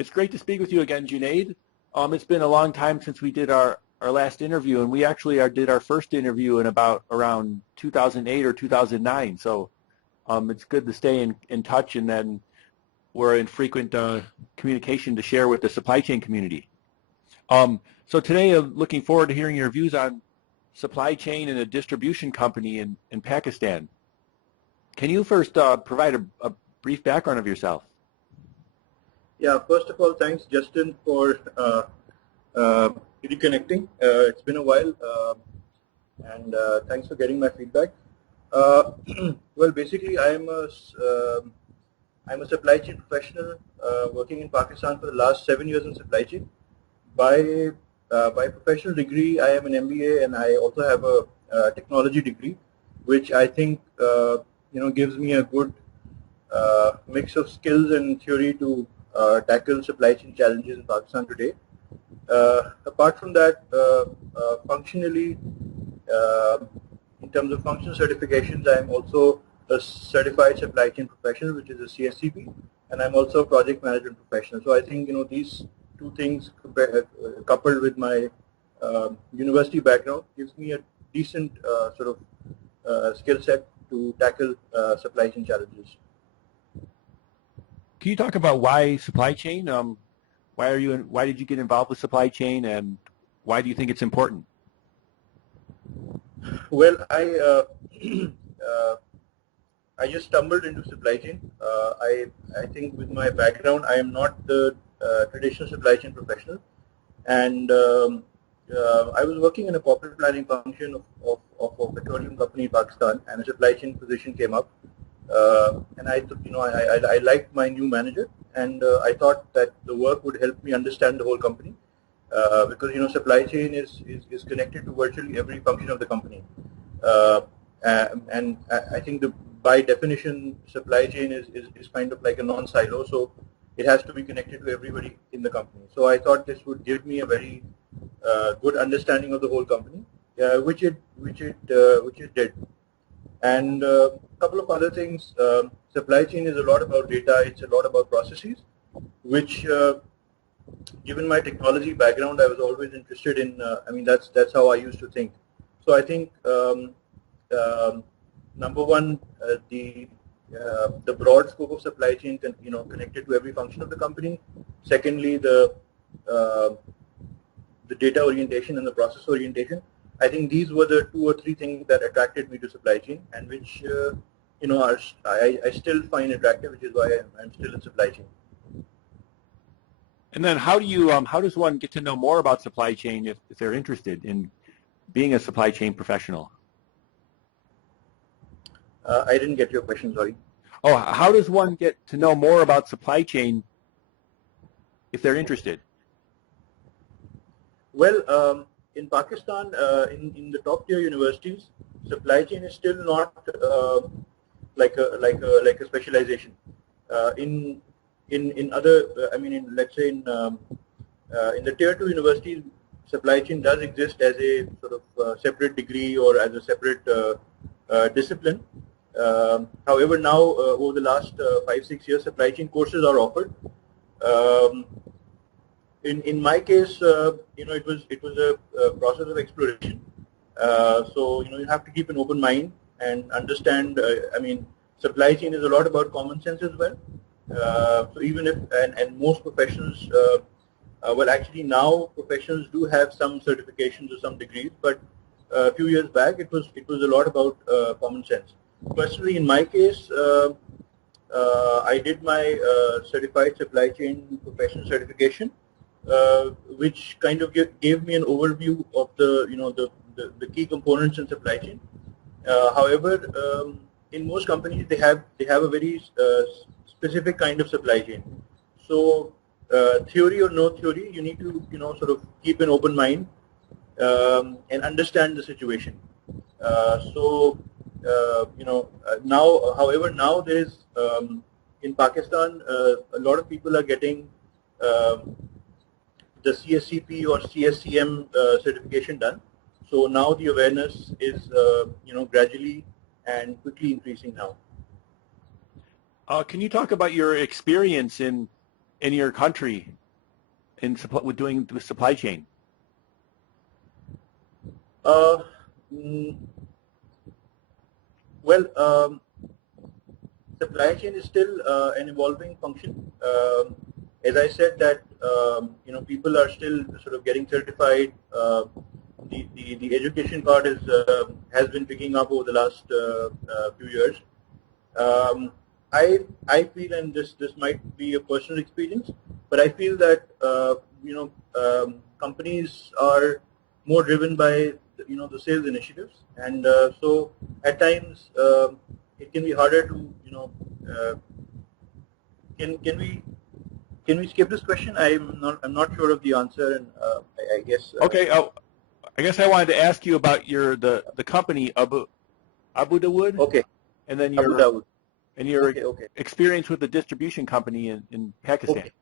It's great to speak with you again, Junaid. It's been a long time since we did our last interview, and we actually did our first interview in around 2008 or 2009. So it's good to stay in touch, and then we're in frequent communication to share with the supply chain community. So today I'm looking forward to hearing your views on supply chain and a distribution company in Pakistan. Can you first provide a brief background of yourself? Yeah, first of all, thanks, Justin, for reconnecting. It's been a while, and thanks for getting my feedback. Well, basically, I'm a supply chain professional working in Pakistan for the last 7 years in supply chain. By professional degree, I am an M.B.A. and I also have a technology degree, which I think gives me a good mix of skills and theory to tackle supply chain challenges in Pakistan today. Apart from that, functionally, in terms of functional certifications, I am also a certified supply chain professional, which is a CSCP, and I'm also a project management professional. So I think these two things coupled with my university background gives me a decent skill set to tackle supply chain challenges. Can you talk about why supply chain? Why did you get involved with supply chain, and why do you think it's important? Well, I just stumbled into supply chain. I think with my background, I am not the traditional supply chain professional, and I was working in a corporate planning function of a petroleum company in Pakistan, and a supply chain position came up. And I liked my new manager, and I thought that the work would help me understand the whole company, because supply chain is connected to virtually every function of the company, and I think by definition supply chain is kind of like a non-silo, so it has to be connected to everybody in the company. So I thought this would give me a very good understanding of the whole company, which it did. And a couple of other things. Supply chain is a lot about data. It's a lot about processes, which, given my technology background, I was always interested in. That's how I used to think. So I think number one, the broad scope of supply chain, connected to every function of the company. Secondly, the data orientation and the process orientation. I think these were the 2 or 3 things that attracted me to supply chain, and which I still find attractive, which is why I'm still in supply chain. And then how does one get to know more about supply chain if they're interested in being a supply chain professional? I didn't get your question, sorry. Oh, how does one get to know more about supply chain if they're interested? Well, in Pakistan, in the top tier universities, supply chain is still not like a specialization. In other, let's say in the tier 2 universities, supply chain does exist as a sort of separate degree or as a separate discipline. However, now over the last 5-6 years, supply chain courses are offered. In my case, it was a process of exploration. So you have to keep an open mind and understand. Supply chain is a lot about common sense as well. So even if and most professionals, well, actually now professionals do have some certifications or some degrees, but a few years back it was a lot about common sense. Personally, in my case, I did my certified supply chain professional certification, which kind of gave me an overview of the key components in supply chain. However, in most companies they have a very specific kind of supply chain. So theory or no theory, you need to sort of keep an open mind and understand the situation. Now, however, now there is in Pakistan a lot of people are getting the CSCP or CSCM certification done. So now the awareness is gradually and quickly increasing now. Can you talk about your experience in in your country with doing with supply chain? Mm, well, supply chain is still an evolving function. As I said that people are still sort of getting certified. The education part is has been picking up over the last few years. Um, I feel, and this might be a personal experience, but I feel that companies are more driven by the sales initiatives, and so at times it can be harder to uh, can we skip this question? I'm not sure of the answer, and I guess Okay. I guess I wanted to ask you about the company Abu Dawood, okay. and then Abu Dhabi. your Okay. experience with the distribution company in Pakistan. Okay.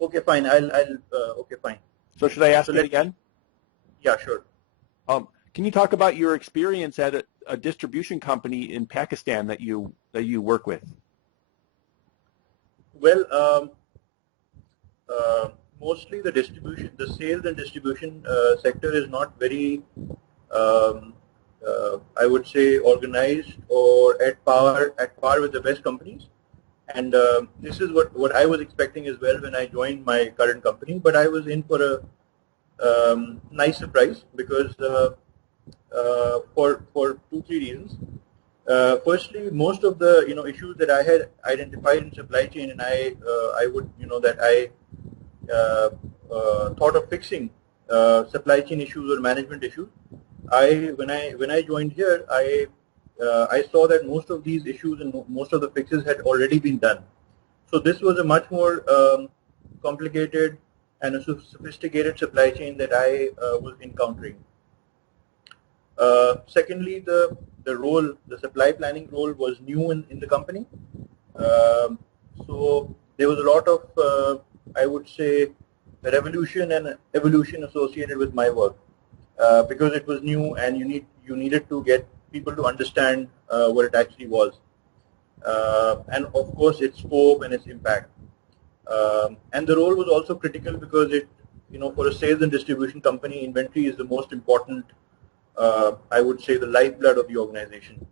Okay, fine. I'll okay, fine. So should I ask So it again? yeah, sure. Can you talk about your experience at a distribution company in Pakistan that you work with? Well, mostly the sales and distribution sector is not very, um, I would say, organized or at par with the best companies. And this is what I was expecting as well when I joined my current company. But I was in for a nice surprise because for 2-3 reasons. Firstly, most of the issues that I had identified in supply chain, and I would that I thought of fixing supply chain issues or management issues. When I joined here, I saw that most of these issues and most of the fixes had already been done. So this was a much more complicated and a sophisticated supply chain that I was encountering. Secondly, the supply planning role was new in the company. So there was a lot of, I would say, revolution and evolution associated with my work because it was new and you needed to get people to understand what it actually was. And of course its scope and its impact. And the role was also critical because for a sales and distribution company, inventory is the most important, I would say, the lifeblood of the organization.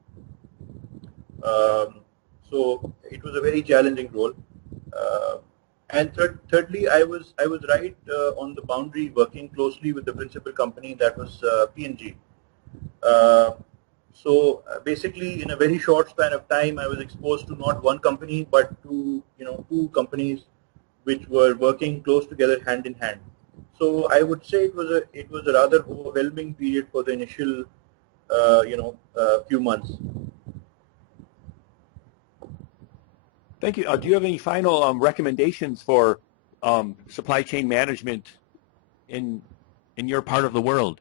So it was a very challenging role. And thirdly, I was right on the boundary, working closely with the principal company, that was P&G. So basically, in a very short span of time, I was exposed to not one company but to two companies which were working close together, hand in hand. So I would say it was a rather overwhelming period for the initial few months. Thank you. Do you have any final recommendations for supply chain management in your part of the world?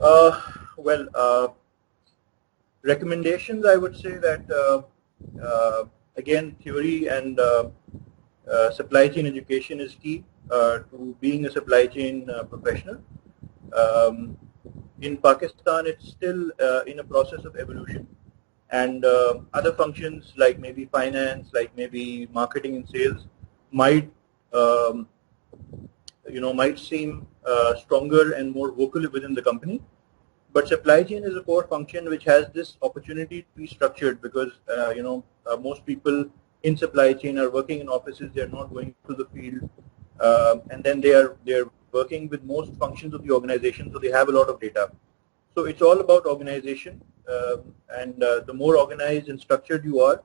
Well, recommendations, I would say that again, theory and supply chain education is key to being a supply chain professional. Um, in Pakistan, it's still in a process of evolution, and other functions like maybe finance, like maybe marketing and sales, might um, might seem stronger and more vocal within the company. But supply chain is a core function which has this opportunity to be structured because most people in supply chain are working in offices. They are not going to the field, and then they're working with most functions of the organization. So they have a lot of data. So it's all about organization, and the more organized and structured you are,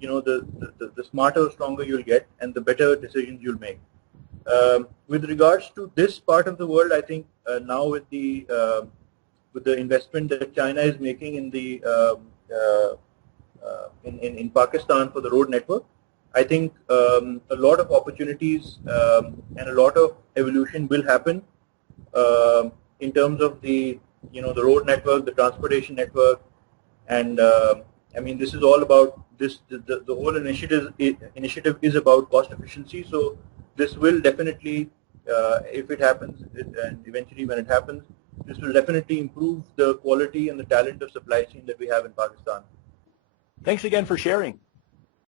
the smarter or stronger you'll get, and the better decisions you'll make. With regards to this part of the world, I think now with the investment that China is making in the in Pakistan for the road network, I think a lot of opportunities and a lot of evolution will happen in terms of the the road network, the transportation network, and I mean, this is all about this. The whole initiative is about cost efficiency. So this will definitely, if it happens, and eventually when it happens, this will definitely improve the quality and the talent of supply chain that we have in Pakistan. Thanks again for sharing.